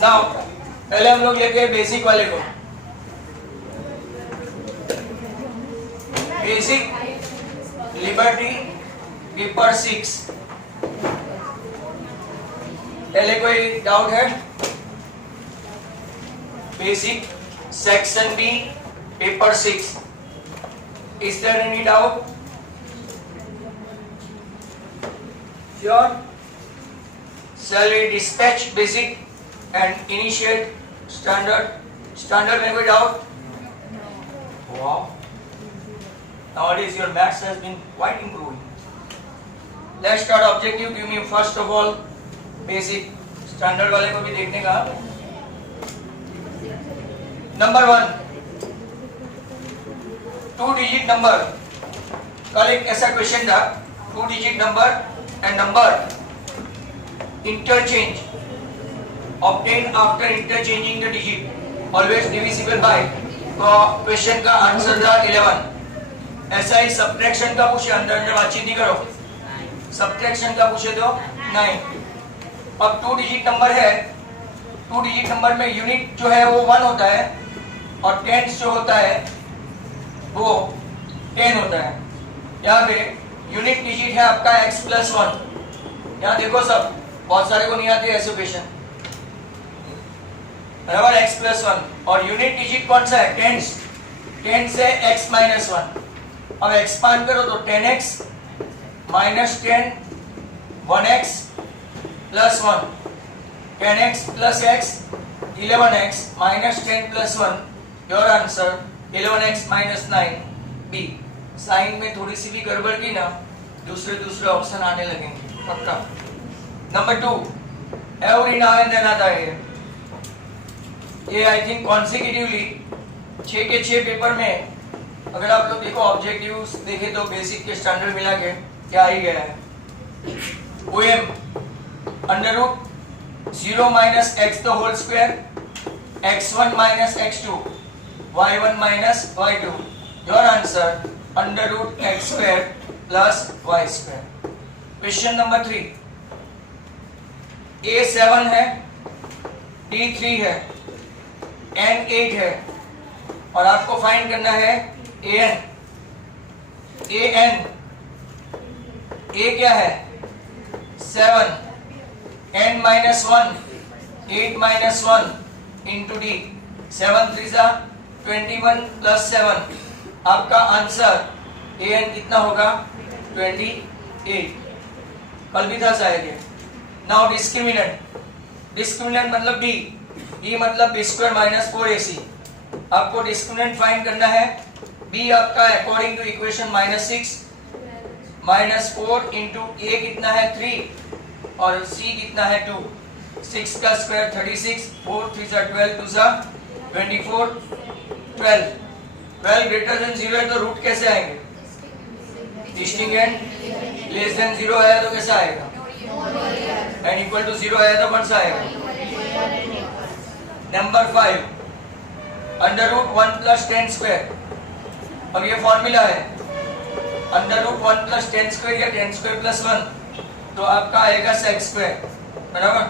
Now पहले हम लोग लेते हैं बेसिक वाले को। Basic liberty paper 6। पहले कोई डाउट है? Basic section B paper 6। Is there any doubt? Sure. Shall we dispatch basic and initiate standard? Standard में कोई doubt? Wow. Nowadays your maths has been quite improving. Let's start objective. Give me first of all basic. Standard वाले को भी देखने का। Number 1. 2 digit number. कल एक ऐसा क्वेश्चन था, 2 digit number and number interchange obtained after interchanging the digit always divisible by। तो क्वेश्चन का आंसर था 11। ऐसा ही सब्ट्रैक्शन का पूछे, अंदर अंदर बातचीत नहीं करो, सब्ट्रैक्शन का पूछे तो 9। अब 2 digit नंबर है, 2 digit नंबर में यूनिट जो है वो 1 होता है और टेंस जो होता है वो 10 होता है। यहाँ पे यूनिट डिजिट है आपका x + 1। यहाँ देखो सब, बहुत सारे को नहीं आती ऐसे क्वेश्चन, बराबर x + 1 और यूनिट डिजिट कौन सा है? टेंस। टेंस से x - 1। अब एक्सपांड करो तो 10x - 10 1x + 1 10x + x 11x - 10 + 1 your answer 11x - 9 B. Sign में थोड़ी सी भी गड़बड़ की ना, दूसरे ऑप्शन आने लगेंगे पक्का। Number 2 every now and then आता है ये आई थिंक कॉन्सिक्यूटिवली 6 के 6 पेपर में। अगर आप लोग देखो ऑब्जेक्टिव्स देखे तो बेसिक के स्टैंडर्ड मिला के क्या ही गया है। OM √0 - x the whole square x1 - x2 y1 - y2 your answer √x² + y²। Question number 3 A 7 है, D 3 है, N 8 है और आपको फाइंड करना है AN। A क्या है? 7 N - 1 8 - 1 into D 7 3 21 + 7 आपका आंसर AN कितना होगा? 28। कल भी था शायद ये। Now discriminant. डिस्क्रिमिनेंट मतलब B मतलब B² - 4AC। आपको डिस्क्रिमिनेंट फाइंड करना है। B आपका according two equation -6 - 4 into A कितना है? 3 और C कितना है? 2। 6 का स्क्वायर 36 4 3 12 2 24 12 ग्रेटर देन 0 है तो रूट कैसे आएंगे? डिस्टिंगेंट लेस देन 0 आया तो कैसा आएगा? एंड इक्वल टू 0 आया तो कौन सा आएगा? नंबर 5 √1 + 10²। अब ये फॉर्मूला है √1 + 10² या 10² + 1 तो आपका आएगा sec², बराबर।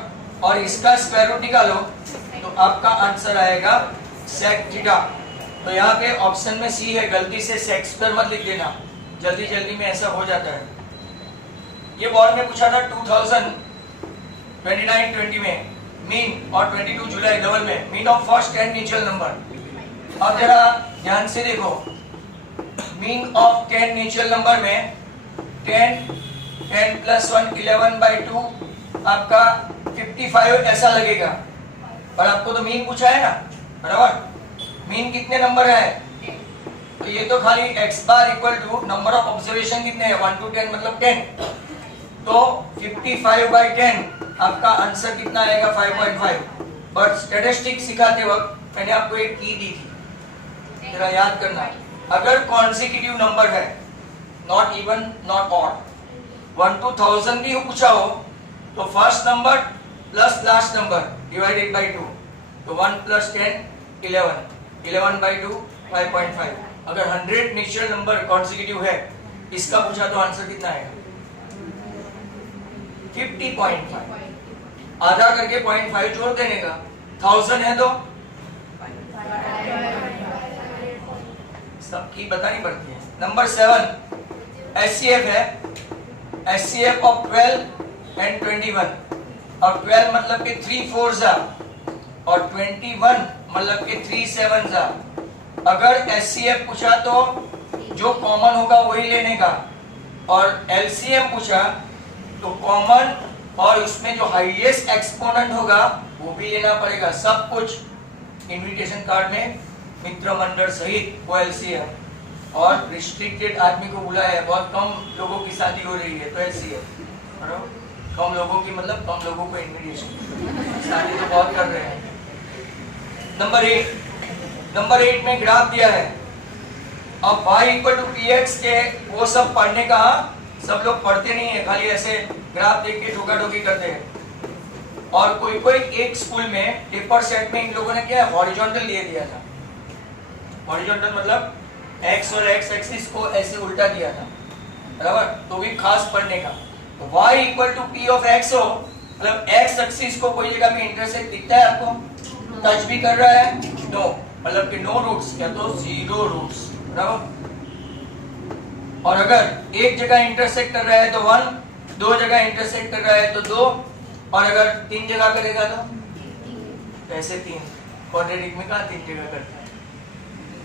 और इसका स्क्वायर रूट निकालो तो आपका आंसर आएगा sec थीटा। तो यहाँ पे ऑप्शन में C है, गलती से sec² मत लिख देना, जल्दी में ऐसा हो जाता है। ये बोर्ड में पूछा था 2029-20 में मीन और 22 जुलाई डबल में mean of first 10 natural number. अब जरा ध्यान से देखो, मीन ऑफ 10 नेचुरल नंबर में 10 + 1 11/2 आपका 55 ऐसा लगेगा, पर आपको तो मीन पूछा है ना, बराबर। मीन कितने नंबर है? तो ये तो खाली x bar equal to number of observation कितने हैं? 1 to 10 मतलब 10। तो 55/10 आपका आंसर कितना आएगा? 5.5। बट स्टैटिस्टिक्स सिखाते वक्त मैंने आपको एक की दी थी, जरा याद करना। अगर कॉन्सिक्यूटिव नंबर है, not even not odd, 1 to 1000 भी पूछा हो तो first number plus last number divided by 2 तो 1 + 10 11 11/2 5.5। अगर 100 नेचुरल नंबर कॉन्सिक्यूटिव है, इसका पूछा तो आंसर कितना आएगा? 50.5। आधा करके 0.5 जोड़ देने का 1000 है तो सबकी बतानी पड़ती है। नंबर 7 HCF है, HCF ऑफ 12 एंड 21, और 12 मतलब के 3 4 और 21 मतलब के 3 7 अगर HCF पूछा तो जो कॉमन होगा वही लेने का, और LCM पूछा तो कॉमन और उसमें जो हाईएस्ट एक्सपोनेंट होगा वो भी लेना पड़ेगा। सब कुछ इनविटेशन कार्ड में मित्र मंडल सहित वो LCM, और रिस्ट्रिक्टेड आदमी को बुलाया है, बहुत कम लोगों की शादी हो रही है तो LCM, कम लोगों की मतलब कम लोगों को इनविटेशन, शादी तो बहुत कर रहे हैं। नंबर 8 में ग्राफ दिया है। अब y इक्वल टू px के वो सब पढ़ने का, सब लोग पढ़ते नहीं है, खाली ऐसे ग्राफ देख के ठोका ठोकी करते हैं। और कोई एक स्कूल में पेपर सेट में इन लोगों ने क्या हॉरिजॉन्टल लिए दिया था। हॉरिजॉन्टल मतलब x और x एक्सिस को ऐसे उल्टा दिया था, बराबर, तो भी खास पढ़ने का। तो y equal to p of x हो, मतलब x एक्सिस को कोई जगह भी इंटरसेक्ट दिखता है आपको, टच भी कर रहा है, नो, मतलब कि नो रूट्स या तो 0 रूट्स, बराबर। और अगर एक जगह इंटरसेक्ट कर रहा है तो 1, 2 जगह इंटरसेक्ट कर रहा है तो 2, और अगर 3 जगह करेगा तो ऐसे 3। क्वाड्रेटिक में कहाँ 3 जगह करता है?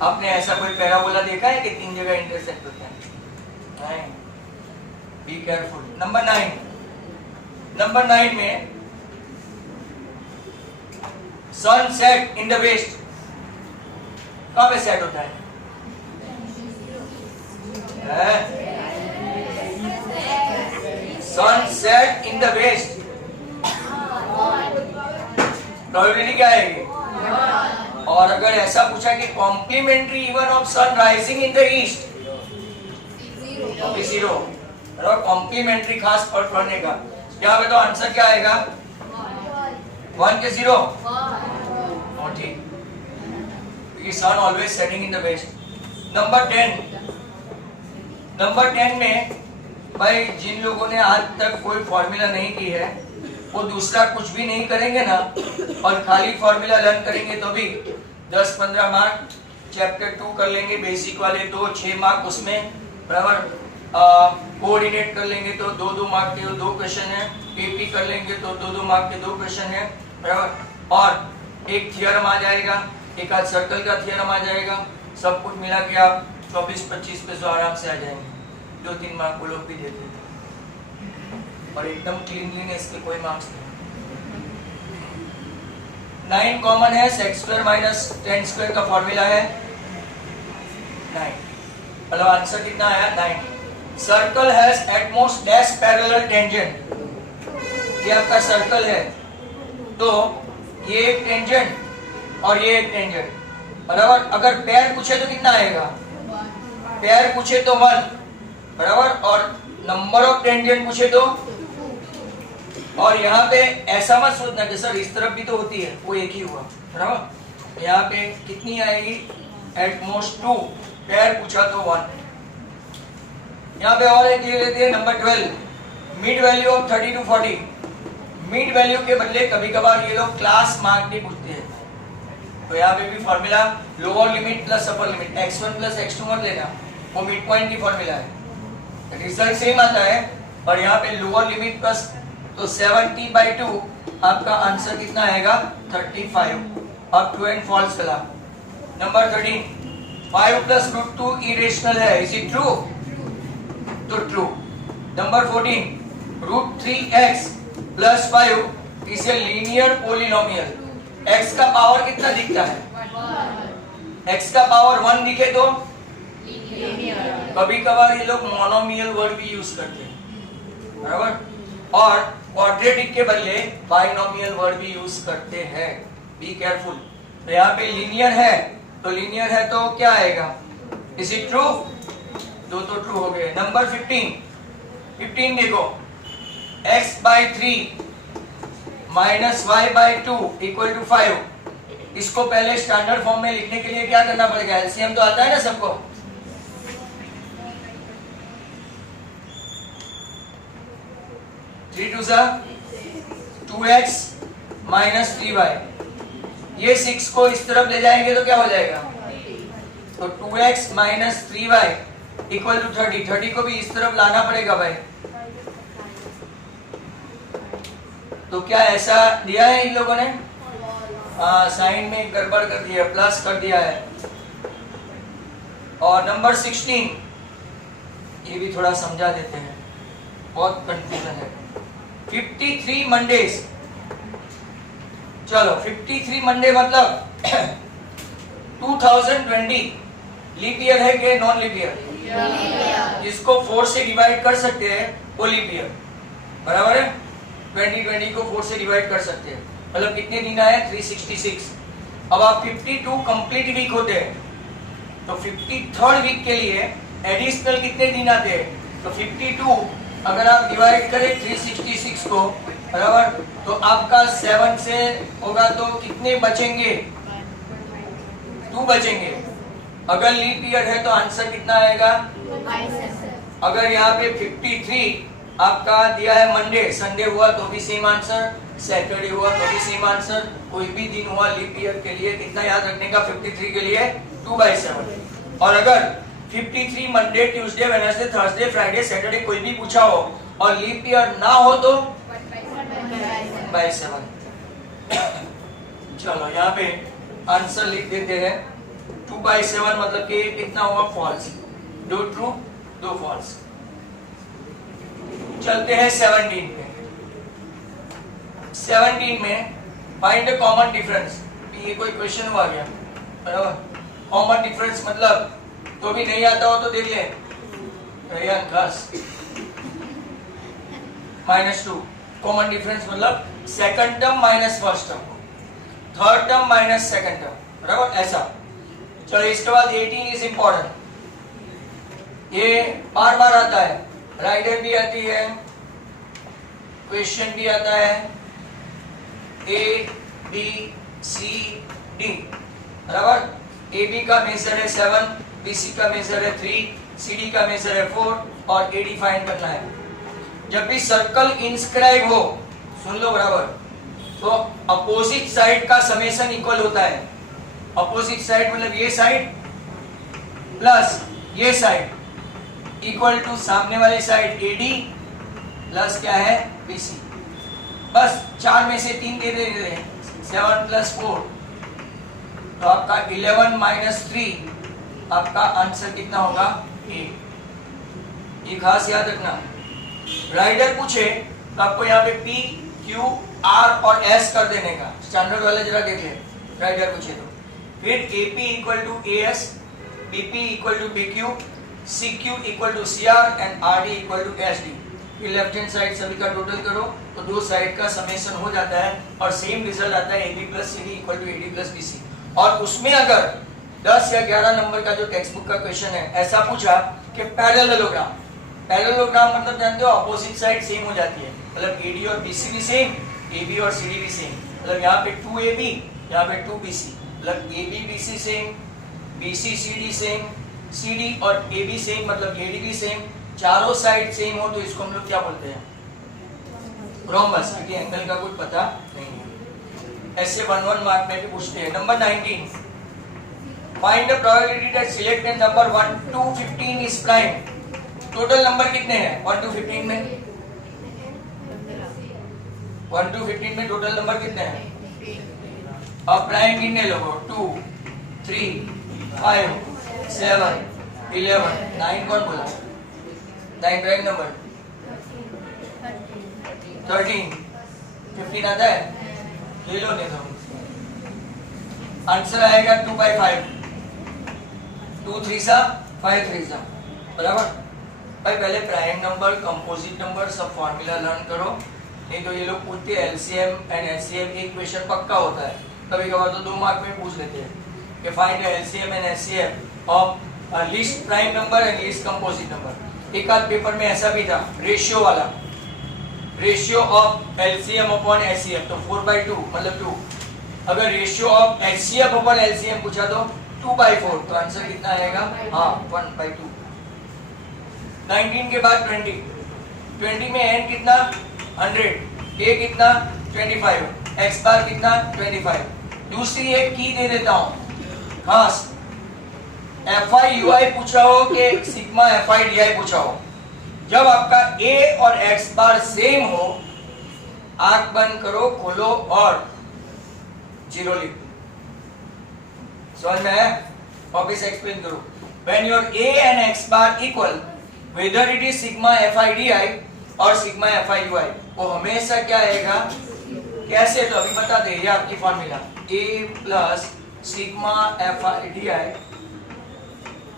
आपने ऐसा कोई पैराबोला देखा है कि 3 जगह इंटरसेक्ट होता है? नहीं, बी केयरफुल। नंबर 9 में sun set in the west, कहाँ पे सेट होता है? Sun set in the west, probability क्या आएगी? और अगर ऐसा पूछा कि complementary event of sun rising in the east, तो भी 0, और कॉम्प्लीमेंट्री खास पढ़ने का क्या बताओ, आंसर क्या आएगा? 1 के 0, ठीक, क्योंकि sun always setting in the west. Number 10 में भाई जिन लोगों ने आज तक कोई फॉर्मूला नहीं की है वो दूसरा कुछ भी नहीं करेंगे ना, और खाली फॉर्मूला लर्न करेंगे तो भी 10-15 मार्क। चैप्टर 2 कर लेंगे बेसिक वाले तो 6 मार्क उसमें, बराबर। कोऑर्डिनेट कर लेंगे तो 2-2 मार्क के 2 क्वेश्चन है, पीपी कर लेंगे तो 2-2 मार्क के 2 क्वेश्चन है, बराबर। और एक थियरम आ जाएगा, एक आध सर्कल का थियरम आ जाएगा, सब कुछ मिला के आप 24-25 पे तो आराम से आ जाएंगे। 2-3 मार्क वो लोग भी देते थे, और एकदम क्लीनलीनेस के कोई मार्क्स नहीं। 9 कॉमन है, sec square minus tan square का फॉर्मूला है 9, मतलब आंसर कितना आया? 9। Circle has at most dash parallel tangent, ये आपका सर्कल है तो ये एक टेंजेंट और ये एक टेंजेंट, बराबर। अगर पैर पूछे तो कितना आएगा? पैर पूछे तो 1, बराबर, और नंबर ऑफ टेंजेंट पूछे तो, और यहाँ पे ऐसा मत सोचना कि सर इस तरफ भी तो होती है, वो एक ही हुआ, बराबर। यहाँ पे कितनी आएगी? एट मोस्ट 2, पैर पूछा तो 1। यहाँ पे और एक ले लेते हैं number 12, mid value of 30 to 40। Mid value के बदले कभी कभार ये लोग क्लास मार्क भी पूछते हैं, तो यहाँ पे भी formula lower limit plus upper limit, x1 plus x2 मत लेना, वो मिड पॉइंट की फॉर्मूला है, रिजल्ट सेम आता है। और यहाँ पे लोअर लिमिट प्लस, तो 70/2 आपका आंसर कितना आएगा? 35। अब ट्रू एंड फॉल्स चला। नंबर 13, 5 प्लस रूट 2 इरेशनल है, इज इट ट्रू? तो true. Number 14, root 3x plus 5 is a linear polynomial. x का पावर कितना दिखता है? x का पावर 1 दिखे तो कभी कभार ये लोग मोनोमियल वर्ड भी यूज करते हैं, बराबर। और क्वाड्रेटिक के बदले बाइनोमियल वर्ड भी यूज करते हैं, बी केयरफुल। तो यहाँ पे लीनियर है, तो लीनियर है तो क्या आएगा? Is it true? 2 तो ट्रू हो गए। नंबर 15 देखो, x/3 minus y/2 equal to 5। इसको पहले स्टैंडर्ड फॉर्म में लिखने के लिए क्या करना पड़ेगा? एलसीएम तो आता है ना सबको। 3 2 2x माइनस 3y ये 6 को इस तरफ ले जाएंगे तो क्या हो जाएगा? तो 2x minus 3y equal to 30। 30 को भी इस तरफ लाना पड़ेगा भाई। तो क्या ऐसा दिया है इन लोगों ने? साइन में गड़बड़ कर दिया, प्लस कर दिया है। और नंबर 16 ये भी थोड़ा समझा देते हैं, बहुत कंफ्यूजन है। 53 मंडेज, चलो 53 मंडे मतलब 2020 लीप ईयर है कि नॉन लीप ईयर? जिसको 4 से डिवाइड कर सकते हैं वो लीप ईयर, बराबर है। 2020 को 4 से डिवाइड कर सकते हैं, मतलब कितने दिन आए? 366। अब आप 52 कंप्लीट वीक होते हैं, तो 53rd वीक के लिए एडिशनल कितने दिन आते हैं? तो 52 अगर आप डिवाइड करें 366 को, बराबर, तो आपका 7 से होगा तो कितने बचेंगे? 2 बचेंगे। अगर लीप ईयर है तो आंसर कितना आएगा? अगर यहाँ पे 53 आपका दिया है मंडे, संडे हुआ तो भी सेम आंसर, सैटरडे हुआ तो भी सेम आंसर, कोई भी दिन हुआ लीप ईयर के लिए कितना याद रखने का? 53 के लिए 2/7। और अगर 53 Monday, Tuesday, Wednesday, Thursday, Friday, Saturday कोई भी पूछा हो और लीप ईयर ना हो तो 1/7। चलो यहाँ पे आंसर लिख देते हैं। 2/7 मतलब कि कितना हुआ? फॉल्स। 2 true 2 false. चलते हैं 17 पे। 17 में फाइंड द कॉमन डिफरेंस। ये कोई क्वेश्चन हुआ गया, बराबर। कॉमन डिफरेंस मतलब तो भी नहीं आता हो तो देख ले, -2। कॉमन डिफरेंस मतलब second term minus first term, third term minus second term, बराबर, ऐसा। चलो इसके बाद 18 इज इंपॉर्टेंट। ये बार बार आता है, राइडर भी आती है, क्वेश्चन भी आता है। A B C D, बराबर। ए बी का मेजर है 7, बी सी का मेजर है 3, सी डी का मेजर है 4 और ए डी फाइंड करना है। जब भी सर्कल इंस्क्राइब हो, सुन लो बराबर, तो अपोजिट साइड का समेशन इक्वल होता है। अपोजिट साइड मतलब ये साइड प्लस ये साइड इक्वल टू सामने वाली साइड ए डी प्लस क्या है? B C. बस 4 में से 3 दे दे रहे हैं, 7 + 4, तो आपका 11 - 3 आपका आंसर कितना होगा? 8। ये खास याद रखना। राइडर पूछे तो आपको यहाँ पे P, Q, R और S कर देने का। स्टैंडर्ड वाले जरा देख ले, राइडर पूछे तो। फिर AP = AS, BP = BQ, CQ = CR and RD = SD। फिर लेफ्ट हैंड साइड सभी का टोटल करो तो दो साइड का समेशन हो जाता है और सेम रिजल्ट आता है AB + CD = AD + BC। और उसमें अगर 10 या 11 नंबर का जो टेक्स्ट बुक का क्वेश्चन है, ऐसा पूछा कि पैरेललोग्राम। पैरेललोग्राम मतलब जानते हो, अपोजिट साइड सेम हो जाती है, मतलब AD और BC भी सेम, AB और CD भी सेम। मतलब यहाँ पे 2AB, यहाँ पे 2BC, मतलब AB BC same, BC CD same, CD और AB सेम, मतलब AD भी सेम। चारों साइड सेम हो तो इसको हम लोग क्या बोलते हैं? रोम्बस, क्योंकि एंगल का कुछ पता नहीं है। ऐसे 1 मार्क में भी पूछते हैं। Number 19, find the probability that selected number 1 to 15 is prime. Total number कितने हैं 1 to 15 में? 1 to 15 में टोटल नंबर कितने हैं? अब प्राइम गिनने लोगो, 2, 3, 5, 7, 11, 9 कौन बोला? 9 प्राइम नंबर। 13, 15 आता है? ले लो, नहीं तो आंसर आएगा 2/5। 2 3 सा 5 3 सा, बराबर। भाई पहले प्राइम नंबर, कंपोजिट नंबर सब फॉर्मूला लर्न करो, नहीं तो ये लोग पूछते हैं LCM एंड HCM। एक क्वेश्चन पक्का होता है, कभी कभार तो 2 मार्क में पूछ लेते हैं कि find LCM and HCM of least prime number and least composite number. एक आध पेपर में ऐसा भी था, रेशियो वाला, ratio of LCM upon HCM, तो 4/2 मतलब 2। अगर ratio of HCM upon LCM पूछा तो 2/4, तो आंसर कितना आएगा? हाँ, 1/2। 19 के बाद 20, 20 में n कितना? 100, a कितना? 25, x बार कितना? 25, दूसरी एक की दे देता हूं, खास FI UI पूछा हो कि सिग्मा FI DI पूछा हो, जब आपका A और X बार सेम हो, आंख बंद करो, खोलो और जीरो लिख दो। समझ में है? वापिस एक्सप्लेन करो। When your A and X bar equal, whether it is sigma FI DI और सिग्मा FI UI, वो हमेशा क्या आएगा? कैसे? तो अभी बता दे, ये आपकी formula A plus sigma FI DI।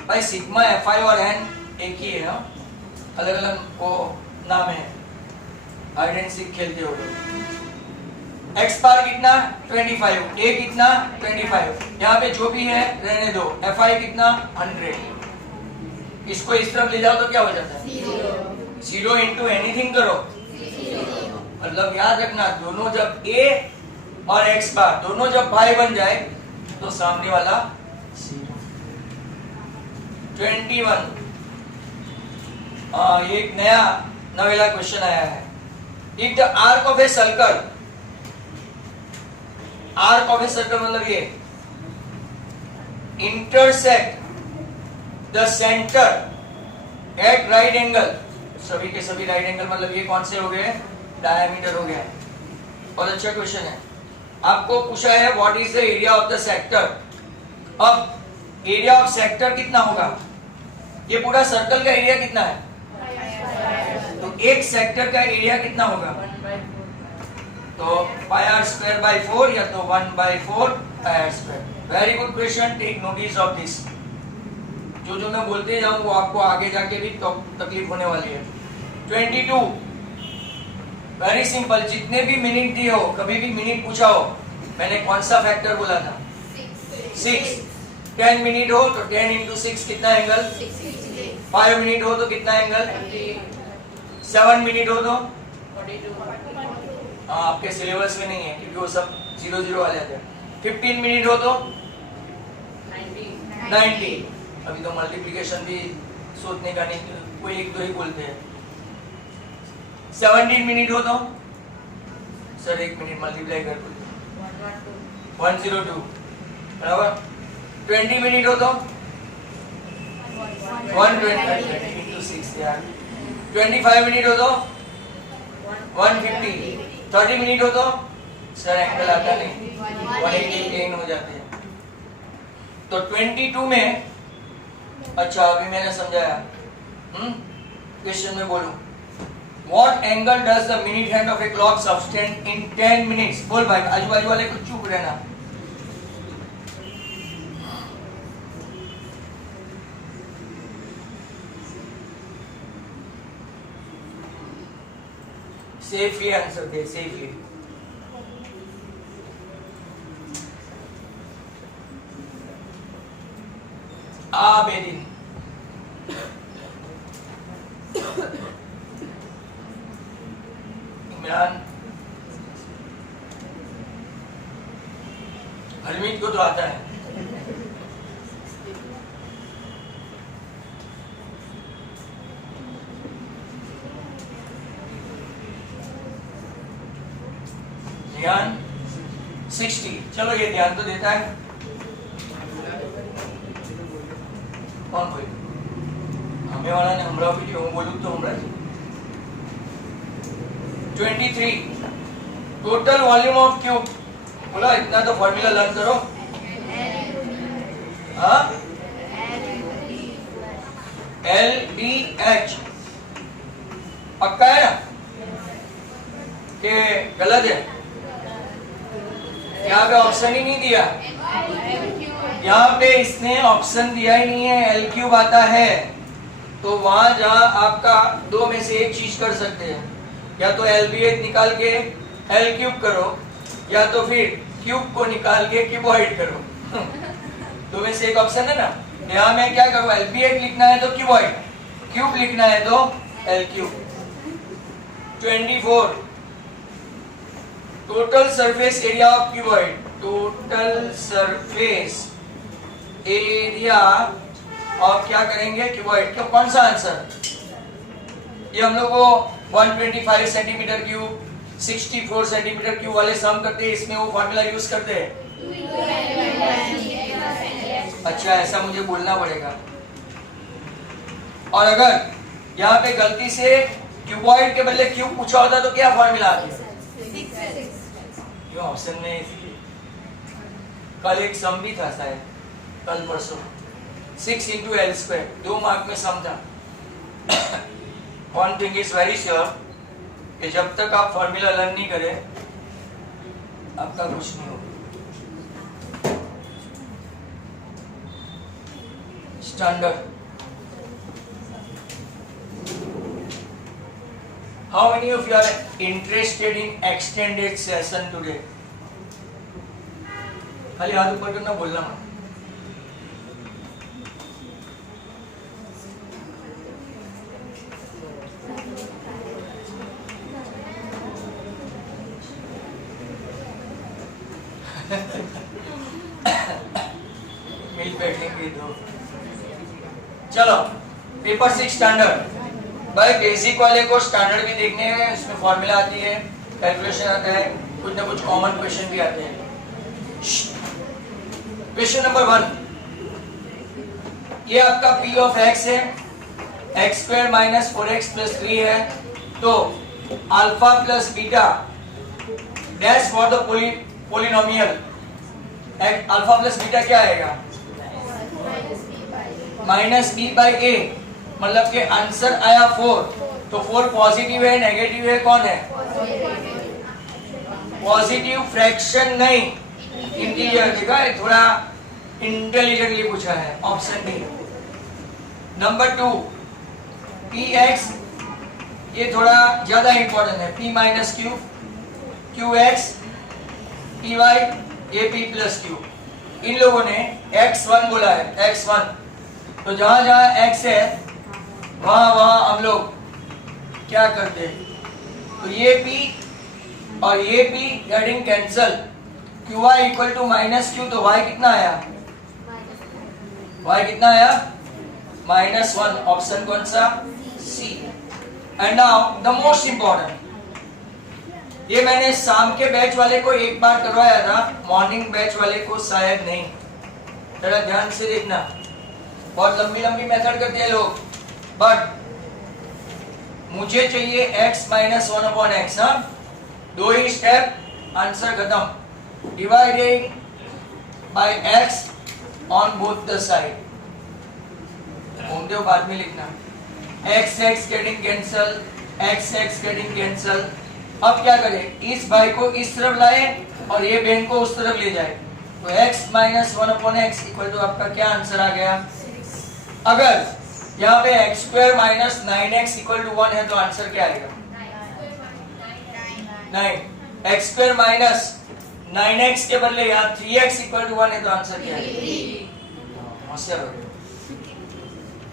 भाई सिग्मा FI और N एक ही है, अलग अलग वो नाम है, हाइड एंड सीक खेलते हो। X बार कितना? 25, A कितना? 25, यहाँ पे जो भी है रहने दो। FI कितना? 100। इसको इस तरफ ले जाओ तो क्या हो जाता है? 0 इंटू एनीथिंग करो, मतलब याद रखना, दोनों जब A और X बार दोनों जब भाई बन जाए तो सामने वाला 0। 21, ये एक नया नवेला क्वेश्चन आया है। If the arc of a circle, arc of a circle मतलब ये intersect the centre at right angle, सभी के सभी राइट एंगल मतलब ये कौन से हो गए? डायमीटर हो गया। बहुत अच्छा क्वेश्चन है। आपको पूछा है what is the area of the sector. अब एरिया ऑफ सेक्टर कितना होगा? ये पूरा सर्कल का एरिया कितना है? तो एक सेक्टर का एरिया कितना होगा? तो पाई आर स्क्वायर बाय 4 या तो 1/4 pi R square. Very good question, take notice of this. जो मैं बोलते जाऊं वो आपको आगे जाके भी तकलीफ होने वाली है। 22, वेरी सिंपल, जितने भी मिनट दिए हो, कभी भी मिनट पूछा हो, मैंने कौन सा फैक्टर बोला था? 6। 10 मिनट हो तो 10 इंटू 6 कितना एंगल? 5 मिनट हो तो कितना एंगल? 7 मिनट हो तो आपके सिलेबस में नहीं है क्योंकि वो सब 0 वाले आते हैं। 15 मिनट हो तो 90। अभी तो मल्टीप्लिकेशन भी सोचने का नहीं, कोई एक दो ही बोलते हैं। 17 मिनट हो तो सर 1 मिनट मल्टीप्लाई कर दो, 102 बराबर। 20 मिनट हो तो 120 इंटू 6 यार। 25 मिनट हो तो 150। 30 मिनट हो तो सर एंगल आता नहीं, 180 गेन हो जाते हैं। तो 22 में, अच्छा अभी मैंने समझाया, क्वेश्चन में बोलूं, what angle does the minute hand of a clock subtend in 10 minutes. बोल भाई, आजू बाजू वाले कुछ चुप रहना। सेफली आंसर दे, सेफली। आबेदीन, इमरान, हरमीत को तो आता है। ध्यान 60, चलो ये ध्यान तो देता है। कौन बोले? हमें वाला ने हमरा भी हूँ बोलूँ तो हमरा। 23, टोटल वॉल्यूम ऑफ क्यूब। बोला इतना तो फॉर्मूला लर्न करो। हाँ, LDH पक्का है ना कि गलत है? यहाँ पे ऑप्शन ही नहीं दिया, यहाँ पे इसने ऑप्शन दिया ही नहीं है। L क्यूब आता है तो वहां जहाँ आपका दो में से एक चीज कर सकते हैं, या तो LBH निकाल के L क्यूब करो, या तो फिर क्यूब को निकाल के क्यूबॉइड करो। दो में से एक ऑप्शन है ना। यहाँ मैं क्या करूँ? LBH लिखना है तो क्यूबॉइड, क्यूब लिखना है तो L cube. 24, total surface area of cuboid. Total surface area of क्या करेंगे? क्यूबॉइड। क्या कौन सा आंसर? ये हम लोग को 125 सेंटीमीटर क्यूब, 64 सेंटीमीटर क्यूब वाले सम करते हैं, इसमें वो फॉर्मूला यूज करते हैं। अच्छा, ऐसा मुझे बोलना पड़ेगा। और अगर यहाँ पे गलती से क्यूबॉइड के बदले क्यूब पूछा होता तो क्या फॉर्मूला आती? क्यों ऑप्शन में? कल एक सम भी था शायद, कल परसों 6 into L square, 2 मार्क में सम था। One thing is very sure कि जब तक आप फॉर्मूला लर्न नहीं करें आपका कुछ नहीं होगा। Standard. How many of you are interested in extended session today? खाली हाथ ऊपर करना, बोलना मत। मिल बैठेंगे दो। चलो, पेपर 6 स्टैंडर्ड। भाई बेसिक वाले को स्टैंडर्ड भी देखने हैं, इसमें फॉर्मूला आती है, कैलकुलेशन आता है, कुछ ना कुछ कॉमन क्वेश्चन भी आते हैं। क्वेश्चन नंबर 1, ये आपका p ऑफ x है, x square minus 4x plus 3 है, तो alpha plus beta dash for the polynomial. Alpha plus beta क्या आएगा? माइनस b बाई a, मतलब के आंसर आया 4। तो 4 पॉजिटिव है, नेगेटिव है, कौन है? पॉजिटिव फ्रैक्शन नहीं, इंटीजर। देखा है, थोड़ा इंटेलिजेंटली पूछा है। Option D. नंबर 2, px, ये थोड़ा ज्यादा इंपॉर्टेंट है। p minus Q, qx, py, ये p प्लस क्यू। इन लोगों ने x1 बोला है, x1। तो जहां जहां x है वहां वहां हम लोग क्या करते हैं? तो ये p और ये p getting cancel. qy equal to minus q, तो y कितना आया? y कितना आया? -1। ऑप्शन कौन सा? C. And now the most important, ये मैंने शाम के बैच वाले को एक बार करवाया था, मॉर्निंग बैच वाले को शायद नहीं। जरा ध्यान से देखना, बहुत लंबी लंबी मेथड करते हैं लोग, बट मुझे चाहिए x माइनस 1/x। हाँ, 2 ही स्टेप, आंसर खत्म। Dividing by x on both the side. घूमते हो बाद में लिखना। x getting cancel, x getting cancel. अब क्या करें? इस भाई को इस तरफ लाए और ये बहन को उस तरफ ले जाए, तो x minus 1/x equal to आपका क्या आंसर आ गया? अगर यहाँ पे x square minus 9x equal to 1 है तो आंसर क्या आएगा? 9। x स्क्वायर माइनस 9x के बदले यहाँ 3x इक्वल टू 1 है तो आंसर क्या है?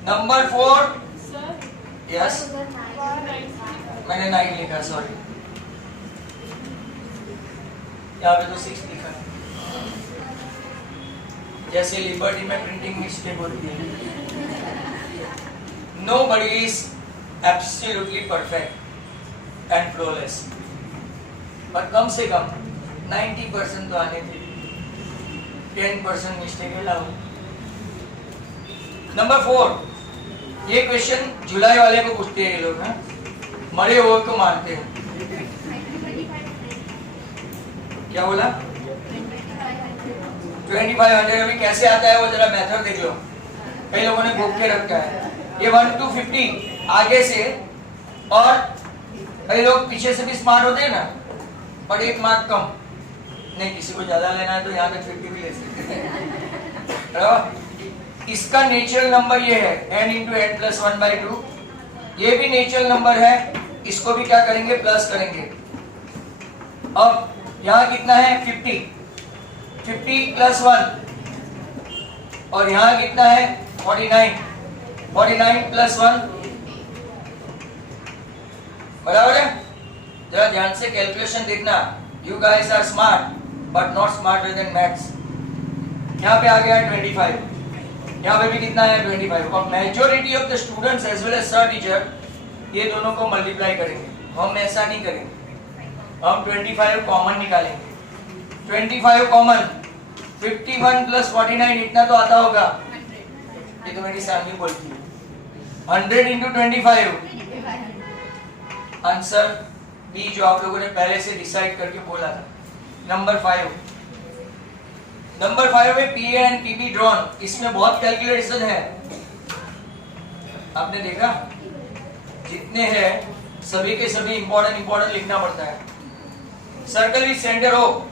नंबर 4, यस, मैंने 9 लिखा, सॉरी, यहाँ पे तो 6 लिखा है, जैसे लिबर्टी में प्रिंटिंग मिस्टेक होती है। Nobody is absolutely perfect and flawless, पर कम से कम 90% तो आने थे, 10% मिस्टेक है लाओ। नंबर 4, ये क्वेश्चन जुलाई वाले को पूछते हैं ये लोग, हैं मरे हुए को मारते हैं। क्या बोला? 2500 अभी कैसे आता है वो जरा मेथड देख लो, कई लोगों ने भूख के रखा है। ये 1 to 50 आगे से, और कई लोग पीछे से भी स्मार्ट होते हैं ना, और 1 मार्क कम नहीं, किसी को ज्यादा लेना है तो यहाँ पे 50 भी ले सकते हैं। इसका नेचुरल नंबर ये है n इंटू n प्लस 1/2, ये भी नेचुरल नंबर है, इसको भी क्या करेंगे? प्लस करेंगे। अब यहाँ कितना है? 50 प्लस 1, और यहाँ कितना है? 49 प्लस 1, बराबर है? जरा ध्यान से कैलकुलेशन देखना। You guys are smart but not smarter than maths. यहाँ पे आ गया 25, यहाँ पे भी कितना है? 25। और majority of the students as well as sir teacher ये दोनों को मल्टीप्लाई करेंगे। हम ऐसा नहीं करेंगे, हम 25 कॉमन निकालेंगे। 25 कॉमन 51 प्लस 49 इतना तो आता होगा, ये तो मेरी सामने बोलती है। 100 इंटू 25, आंसर बी जो आप लोगों ने पहले से डिसाइड करके बोला था। नंबर 5 में पी एंड पीबी ड्रॉन, इसमें बहुत कैलकुलेशन है, आपने देखा जितने हैं सभी के सभी इंपॉर्टेंट लिखना पड़ता है। Circle with centre O,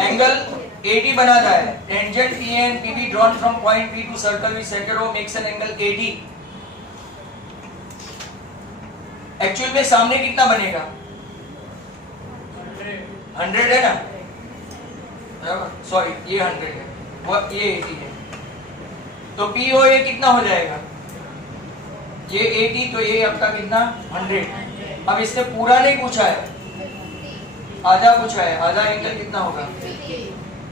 angle AD बनाता है। Tangent E and PB drawn from point P to circle with center O makes an angle AD। Actual में सामने कितना बनेगा? 100 है ना, बराबर, सॉरी ये 100 है, वो ये 80 है, तो POA कितना हो जाएगा? ये 80, तो ये आपका कितना 100। अब इसने पूरा नहीं पूछा है, आधा पूछा है, आधा एंगल कितना होगा?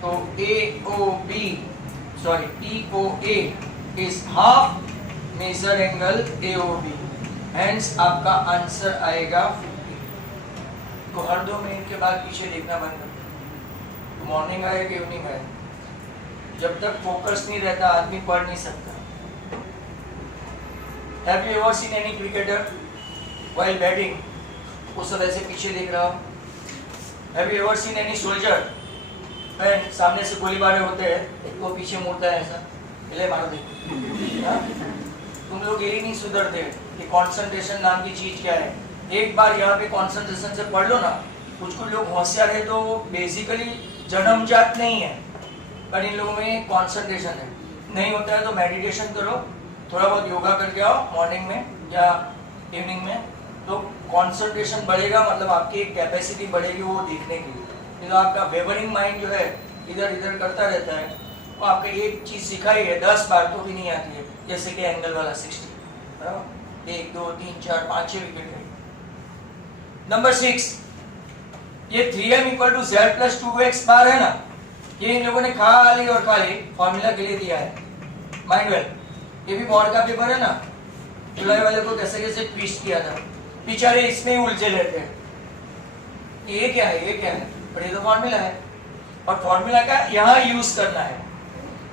तो POA is half major angle AOB, hence आपका आंसर आएगा 50। तो हर 2 मिनट के बाद पीछे देखना बंद कर, मॉर्निंग आए कि इवनिंग आए, जब तक फोकस नहीं रहता आदमी पढ़ नहीं सकता। Have you ever seen any cricketer while batting? वो सब ऐसे पीछे देख रहा हो। Have you ever seen any soldier when सामने से गोलीबार होते हैं वो पीछे मुड़ता है ऐसा, ले मारो देखो। तुम लोग ये नहीं सुधरते कि कंसंट्रेशन नाम की चीज क्या है। एक बार यहाँ पे कंसंट्रेशन से पढ़ लो ना, कुछ लोग होशियार है तो बेसिकली जन्मजात नहीं है, पर इन लोगों में कंसंट्रेशन है। नहीं होता है तो मेडिटेशन करो, थोड़ा बहुत योगा करके आओ मॉर्निंग में या इवनिंग में, तो कंसंट्रेशन बढ़ेगा, मतलब आपकी कैपेसिटी बढ़ेगी वो देखने की। तो आपका वेवरिंग माइंड जो है इधर इधर करता रहता है, वो आपको एक चीज सिखाई है 10 बार तो भी नहीं आती है, जैसे कि एंगल वाला 60, बराबर, 1 2 3 4 5 6 विकेट है। नंबर 6, ये 3m = z + 2x बार है ना, ये इन लोगों ने खाली फॉर्मूला के लिए दिया है। माइंड वेल, ये भी बोर्ड का पेपर है ना, जुलाई वाले को कैसे कैसे ट्विस्ट किया था, बेचारे इसमें ही उलझे रहते हैं, ये क्या है ये क्या है, पर ये तो फॉर्मूला है, और फॉर्मूला का यहाँ यूज करना है,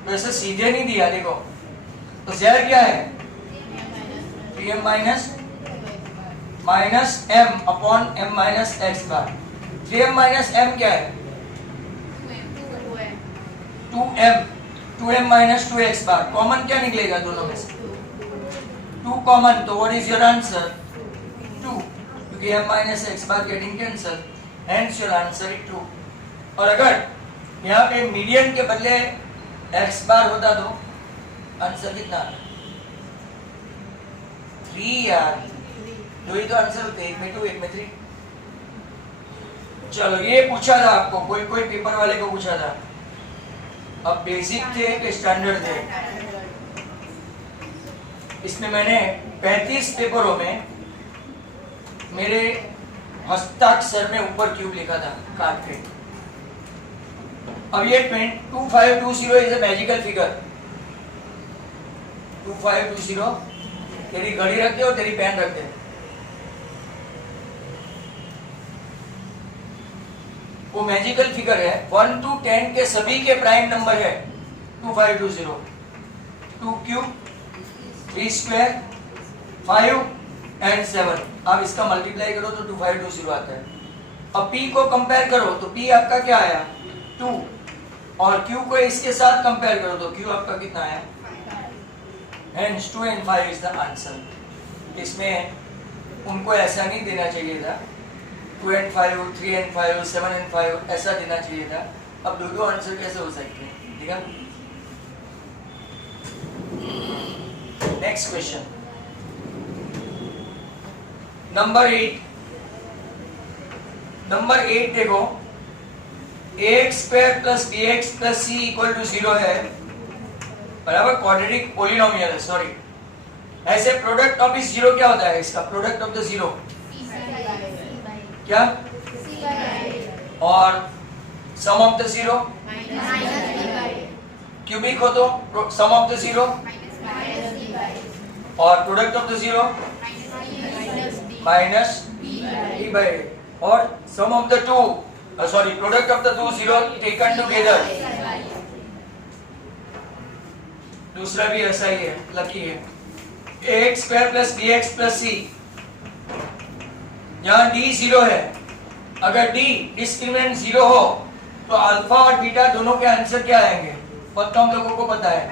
तो ऐसे सीधे नहीं दिया। देखो तो z क्या है? 3m minus m upon m minus x बार। 3m माइनस m क्या है? 2m माइनस 2x बार। कॉमन क्या निकलेगा दोनों में से? 2 कॉमन, तो व्हाट इज योर आंसर? 2, क्योंकि m minus x bar getting cancel, hence your answer is 2। और अगर यहाँ पे मीडियन के बदले x बार होता तो आंसर कितना? 3 यार, 2 ही तो आंसर होते, एक में 2 एक में 3। चलो ये पूछा था आपको, कोई पेपर वाले को पूछा था। अब बेसिक थे कि स्टैंडर्ड थे? इसमें मैंने 35 पेपरों में मेरे हस्ताक्षर में ऊपर क्यूब लिखा था काट के। अब ये 2520 इज अ मैजिकल फिगर। 2520, तेरी घड़ी रख दे और तेरी पेन रख दे। वो मैजिकल फिगर है, 1 to 10 के सभी के प्राइम नंबर है 2520। 2 क्यूब, 3 स्क्वायर, 5 एंड 7। आप इसका मल्टीप्लाई करो तो 2520 आता है। अब p को कंपेयर करो तो p आपका क्या आया? 2, और q को इसके साथ कंपेयर करो तो q आपका कितना आया? Hence 2 and 5 is the answer। इसमें उनको ऐसा नहीं देना चाहिए था, 2 and 5, 3 and 5, 7 and 5 ऐसा देना चाहिए था। अब दो आंसर कैसे हो सकते हैं? ठीक है, नेक्स्ट क्वेश्चन नंबर 8। नंबर 8 देखो, ax² + bx + c = 0 है, बराबर, क्वाड्रेटिक पोलिनोमियल है, सॉरी। ऐसे प्रोडक्ट ऑफ इस जीरो क्या होता है? इसका प्रोडक्ट ऑफ द जीरो क्या? और sum of the zero cubic हो तो सम ऑफ द जीरो, और product of the zero minus b/a, और sum of the two, sorry, product of the 2 zero taken together दूसरा भी ऐसा ही है, लकी है। ax square plus bx plus c, जहां d 0 है, अगर d डिस्क्रिमिनेंट 0 हो तो अल्फा और बीटा दोनों के आंसर क्या आएंगे? बहुत कम लोगों को पता है।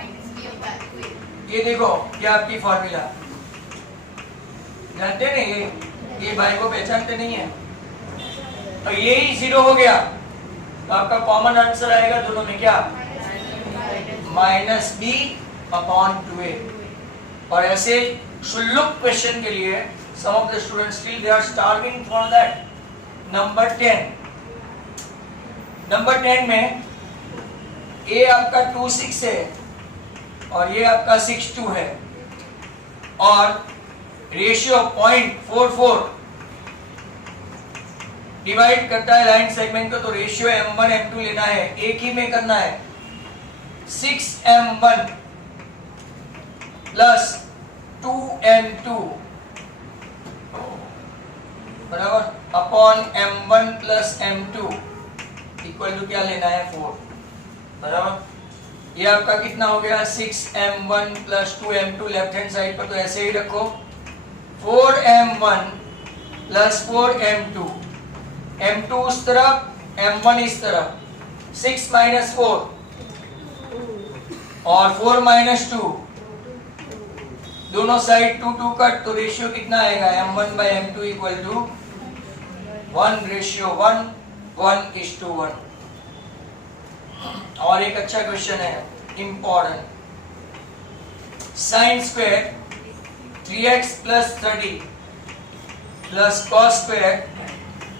ये देखो क्या आपकी फॉर्मूला जानते नहीं, ये भाई को पहचानते नहीं है, तो ये ही 0 हो गया तो आपका कॉमन आंसर आएगा दोनों में क्या? Minus B upon 2a। और ऐसे शुल्लुक क्वेश्चन के लिए sum of the students still they are starving for that. Number 10 में a आपका 2 6 है और ये आपका 6 2 है और रेशियो 0.44 डिवाइड करता है लाइन सेगमेंट को, तो रेशियो m1 m2 लेना है, एक ही में करना है। 6m1 प्लस 2m2 बराबर upon m1 plus m2 equal to क्या लेना है? 4 बराबर। ये आपका कितना हो गया? 6m1 plus 2m2 left hand side पर तो ऐसे ही रखो, 4m1 प्लस 4m2, m2 उस तरफ, m1 इस तरफ, 6 माइनस 4 और 4 माइनस 2, दोनों साइड 2 2 कट, तो रेशियो कितना आएगा? m1 by m2 equal to 1:1, 1:1। और एक अच्छा क्वेश्चन है, important. Sine square 3x plus 30 plus cos square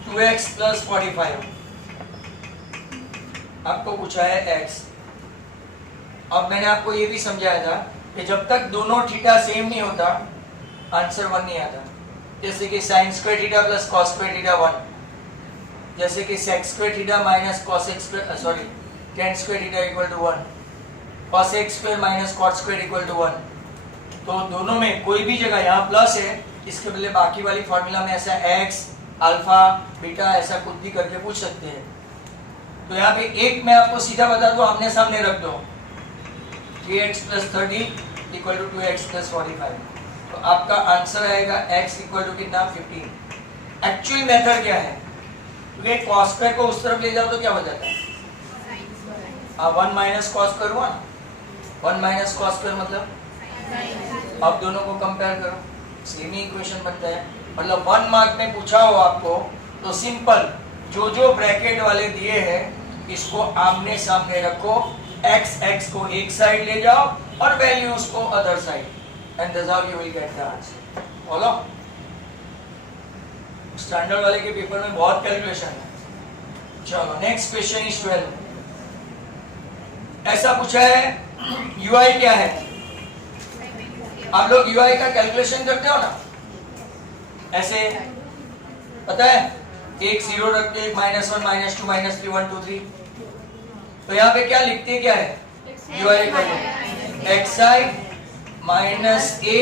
2x plus 45, आपको पूछा है x। अब मैंने आपको ये भी समझाया था कि जब तक दोनों थीटा सेम नहीं होता आंसर 1 नहीं आता। जैसे कि sine square theta plus cos square theta 1, जैसे कि sec square theta minus cosec square, sorry tan square theta equal to 1, cosec square minus cot square equal to 1। तो दोनों में कोई भी जगह यहाँ प्लस है, इसके बदले बाकी वाली फॉर्मूला में ऐसा x अल्फा बीटा ऐसा कुछ भी करके पूछ सकते हैं। तो यहाँ पे एक मैं आपको सीधा बता दूं, आमने सामने रख दो, 3x plus 30 equal to 2x plus 45, तो आपका आंसर आएगा x इक्वल टू कितना? 15। एक्चुअल मेथड क्या है? क्योंकि cos स्क्वायर को उस तरफ ले जाओ तो क्या हो जाता है? 1 minus cos square 1 minus cos square मतलब, अब दोनों को कंपेयर करो, सेम ही इक्वेशन बनता है। मतलब 1 मार्क में पूछा हो आपको तो सिंपल जो जो ब्रैकेट वाले दिए हैं इसको आमने सामने रखो, x को एक साइड ले जाओ और वैल्यूज को other side, and that's how you will get the answer. Follow? Standard वाले के पेपर में बहुत कैलकुलेशन है। चलो नेक्स्ट क्वेश्चन इज 12। ऐसा पूछा है यूआई क्या है? आप लोग यूआई का कैलकुलेशन करते हो ना, ऐसे पता है, एक 0 रखते हैं, -1 -2 -3 1 2 3, तो यहाँ पे क्या लिखते हैं? क्या है यूआई का? xi minus a।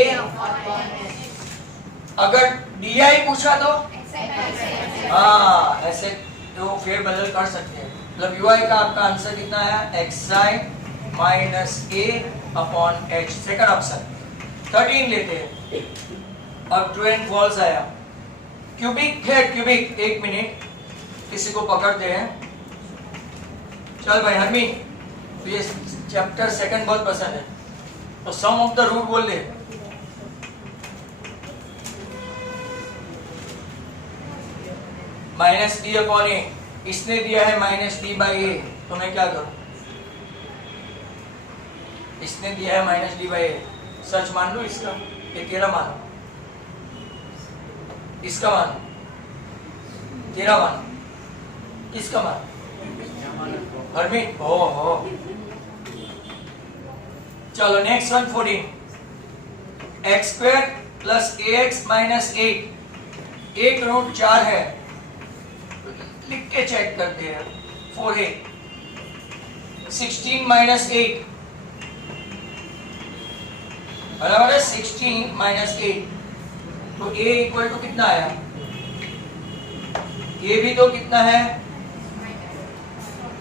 अगर डी पूछा तो हाँ ऐसे तो फेर बदल कर सकते हैं। मतलब यूआई का आपका आंसर कितना है? xi minus a upon h, second option. 13 लेते हैं, अब ट्रू एंड फॉल्स आया। क्यूबिक है, क्यूबिक, एक मिनट किसी को पकड़ते हैं। चल भाई हरमी, तो ये चैप्टर सेकंड बहुत पसंद है, तो सम ऑफ द रूट बोल दे। माइनस डी अपॉन ए, इसने दिया है माइनस डी बाई ए, तो मैं क्या करूं? इसने दिया है माइनस डी बाई ए, सच मान लो इसका, ये तेरा मानो, इसका मान, तेरा मान, इसका मान, हरमीत हो। चलो next one 14, X square plus A X minus 8, एक रूट 4 है, लिख के चेक करते हैं। 4a 16 माइनस 8 बराबर है 16 माइनस 8, तो a इक्वल टू कितना आया? ये भी तो कितना है?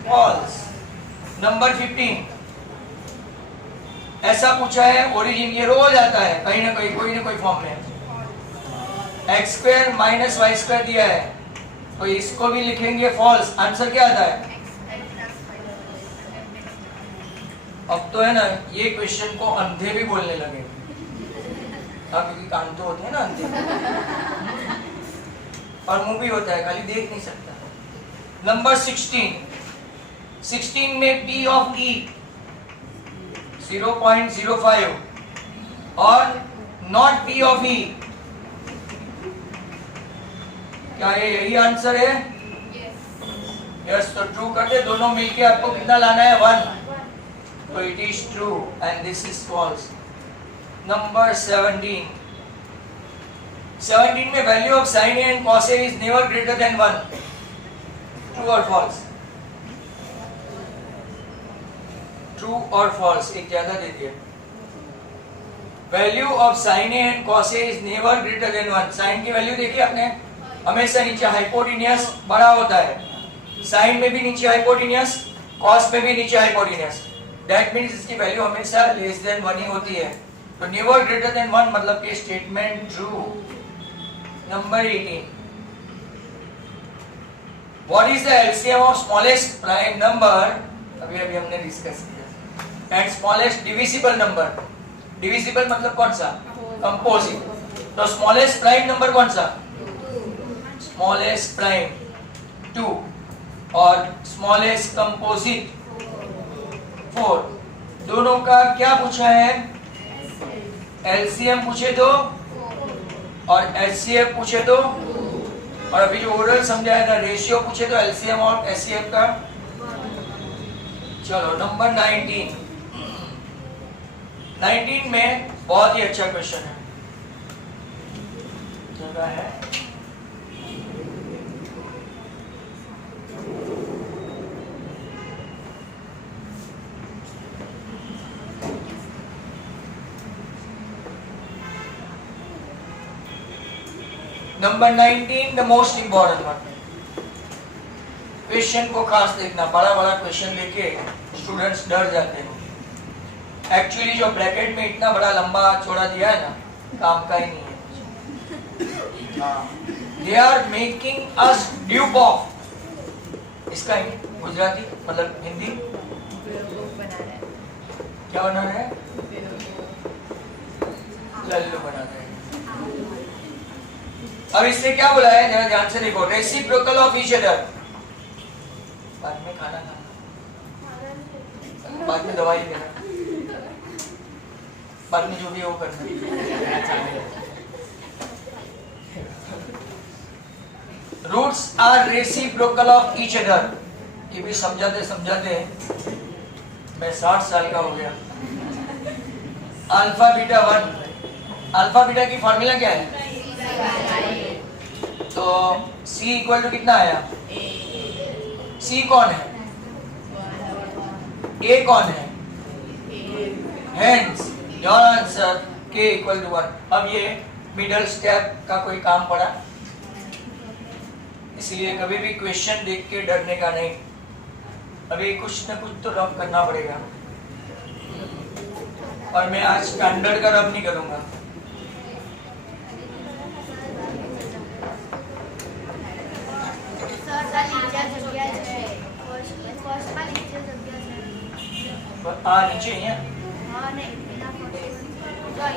फॉल्स। नंबर 15, ऐसा पूछा है ओरिजिन, ये रोज आता है कहीं ना कहीं कोई ना कोई फॉर्म में। X square minus y square दिया है तो इसको भी लिखेंगे फॉल्स। आंसर क्या आता है? अब तो है ना ये क्वेश्चन को अंधे भी बोलने लगे, क्योंकि कान तो होते हैं ना अंधे और मुंह भी होता है, खाली देख नहीं सकता। नंबर 16 में P ऑफ E 0.05 और नॉट P ऑफ E, क्या ये यही आंसर है? यस, तो ट्रू कर दे। दोनों मिलके आपको कितना लाना है? 1। तो it is true and this is false. Number 17 में value of sine A and cos A is never greater than 1। True और फॉल्स? ट्रू और फॉल्स? एक ज्यादा दे दिया। Value of sine A and cos A is never greater than 1। Sine की वैल्यू देखिए आपने, हमेशा नीचे हाइपोटेन्यूस बड़ा होता है, साइन में भी नीचे हाइपोटेन्यूस, कॉस में भी नीचे हाइपोटेन्यूस। दैट मींस इसकी वैल्यू हमेशा लेस देन 1 ही होती है। तो नेवर ग्रेटर देन 1 मतलब कि statement true. Number 18, what is the LCM of smallest prime number? अभी हमने डिस्कस किया। And smallest divisible number. Divisible मतलब कौन सा? कंपोजिट। तो स्मॉलेस्ट प्राइम नंबर कौन सा? स्मॉलेस्ट प्राइम 2 और स्मॉलेस्ट कंपोजिट 4। दोनों का क्या पूछा है? एलसीएम पूछे तो और एचसीएफ पूछे तो, और अभी जो ओरल समझाया था रेशियो पूछे तो एलसीएम और एचसीएफ का। चलो नंबर 19 में बहुत ही अच्छा क्वेश्चन है, जगह है। Number 19 the most important one. Question को खास देखना, बड़ा बड़ा क्वेश्चन लेके स्टूडेंट्स डर जाते हैं। एक्चुअली जो ब्रैकेट में इतना बड़ा लंबा चौड़ा दिया है ना, काम का ही नहीं है। They are making us dupe of, इसका गुजराती मतलब हिंदी क्या बना रहे हैं? लल्लू बना रहे हैं। अब इससे क्या बोला है, जरा ध्यान से देखो। Reciprocal of each other. बाद में खाना खाना, बाद में दवाई लेना, बाद में जो भी वो करना। Roots are reciprocal of each other. ये भी समझाते समझाते मैं 60 साल का हो गया। अल्फा बीटा 1, अल्फा बीटा की फॉर्मूला क्या है? तो C इक्वल टू कितना आया? C कौन है? A कौन है? Hence your answer K equal to 1। अब ये मिडल स्टेप का कोई काम पड़ा, इसलिए कभी भी क्वेश्चन देख के डरने का नहीं। अभी कुछ ना कुछ तो रब करना पड़ेगा, और मैं आज स्टैंडर्ड का रब नहीं करूंगा। नीचे ही है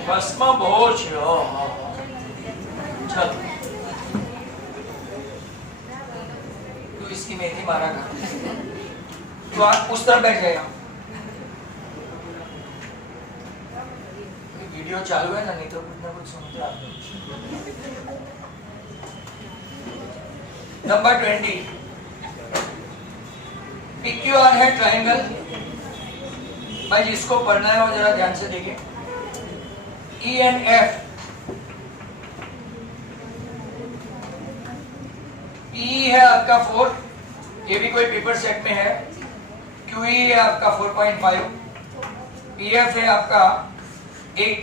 बस में बहुत चल तू इसकी मेहंदी मारा कर, तो आप उस तरफ बैठ जाएगा। वीडियो चालू है ना, नहीं तो कुछ ना कुछ सुनते आप। नंबर 20, PQR है ट्राइंगल। भाई जिसको पढ़ना है वो जरा ध्यान से देखिए। E and F, PE है आपका 4, ये भी कोई पेपर सेट में है। QE है आपका 4.5, PF है आपका 8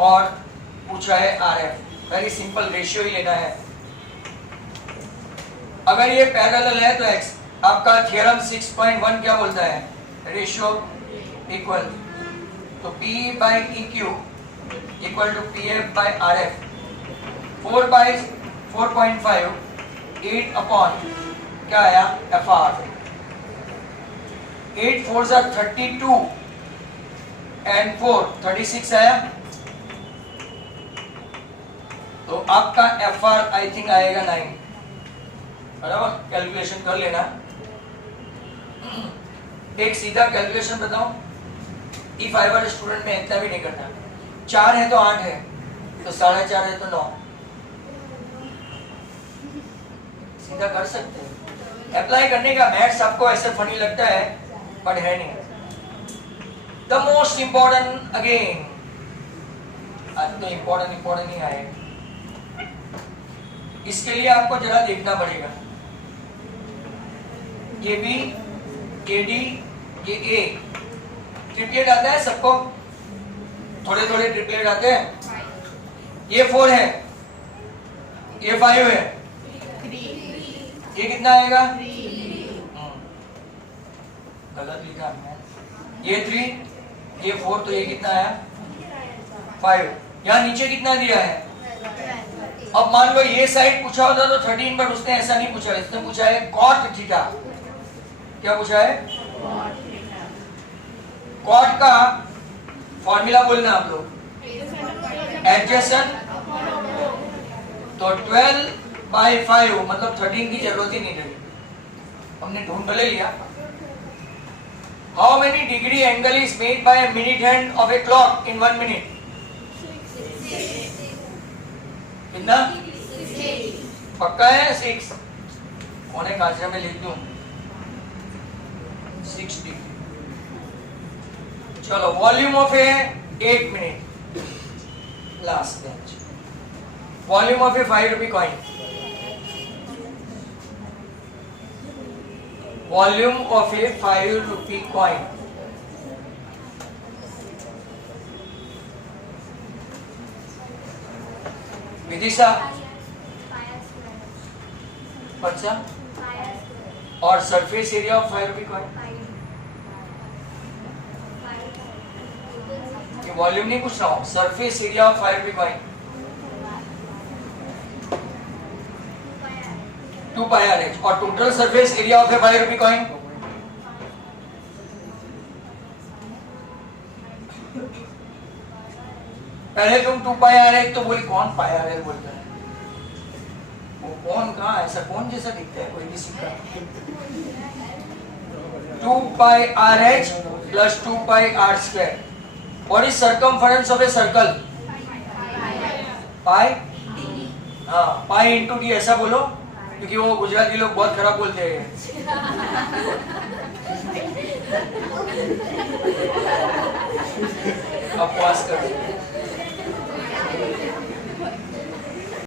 और पूछा है RF। वेरी सिंपल, रेशियो ही लेना है। अगर ये पैरेलल है तो X आपका थ्योरम 6.1 क्या बोलता है? रेशियो इक्वल, तो P by EQ equal to PF by RF, 4 by 4.5 8 upon क्या आया FR, 8 4s are 32 and 4 36 आया, तो आपका FR आई थिंक आएगा 9, बराबर। कैलकुलेशन कर लेना। एक सीधा कैलकुलेशन बताओ, if I were स्टूडेंट में इतना भी नहीं करता, 4 है तो 8 है, तो 4.5 है तो 9, सीधा कर सकते हैं। अप्लाई करने का मैथ्स आपको ऐसे फनी लगता है बट है नहीं। द मोस्ट इंपॉर्टेंट अगेन, आज तो इंपॉर्टेंट ही आए, इसके लिए आपको जरा देखना पड़ेगा। ये बी, ये डी, ये ए, ट्रिपलेट आता है सबको, थोड़े थोड़े ट्रिपलेट आते हैं। ये 4 है, ये 5 है, ये कितना आएगा? गलत लिखा है, ये 3, ये 4, तो ये कितना आया? 5। यहाँ नीचे कितना दिया है? अब मान लो ये साइड पूछा होता तो 13, बट उसने ऐसा नहीं पूछा, इसने पूछा है cot थीटा। क्या पूछा है? कॉट का फॉर्मूला बोलना आप लोग, एडजेसेंट, तो 12/5 मतलब 13 की जरूरत ही नहीं रही, हमने ढूंढ ले लिया। How many degree angle is made by a minute hand of a clock in 1 minute? कितना? पक्का है? 6। कौन है काजरा में लिख दूं? 6 डिग्री। चलो, volume of a 8 minute, last bench. Volume of a 5 rupee coin, volume of a 5 rupee coin, Vidisha अच्छा, और surface area of 5 rupee coin, ये वॉल्यूम नहीं पूछ रहा हूं, surface area of 5 rupee coin 2 pi R H, और total surface area of a 5 rupee coin पहले तुम 2 पाई आर एच तो बोली, कौन पाई आर एच बोलता है? वो कौन कहाँ, ऐसा कौन जैसा दिखता है कोई किसी का? 2 pi R H plus 2 pi R square. What is circumference of a circle? Pi, हाँ, पाई इंटू डी ऐसा बोलो, क्योंकि वो गुजराती लोग बहुत खराब बोलते हैं। अपवास कर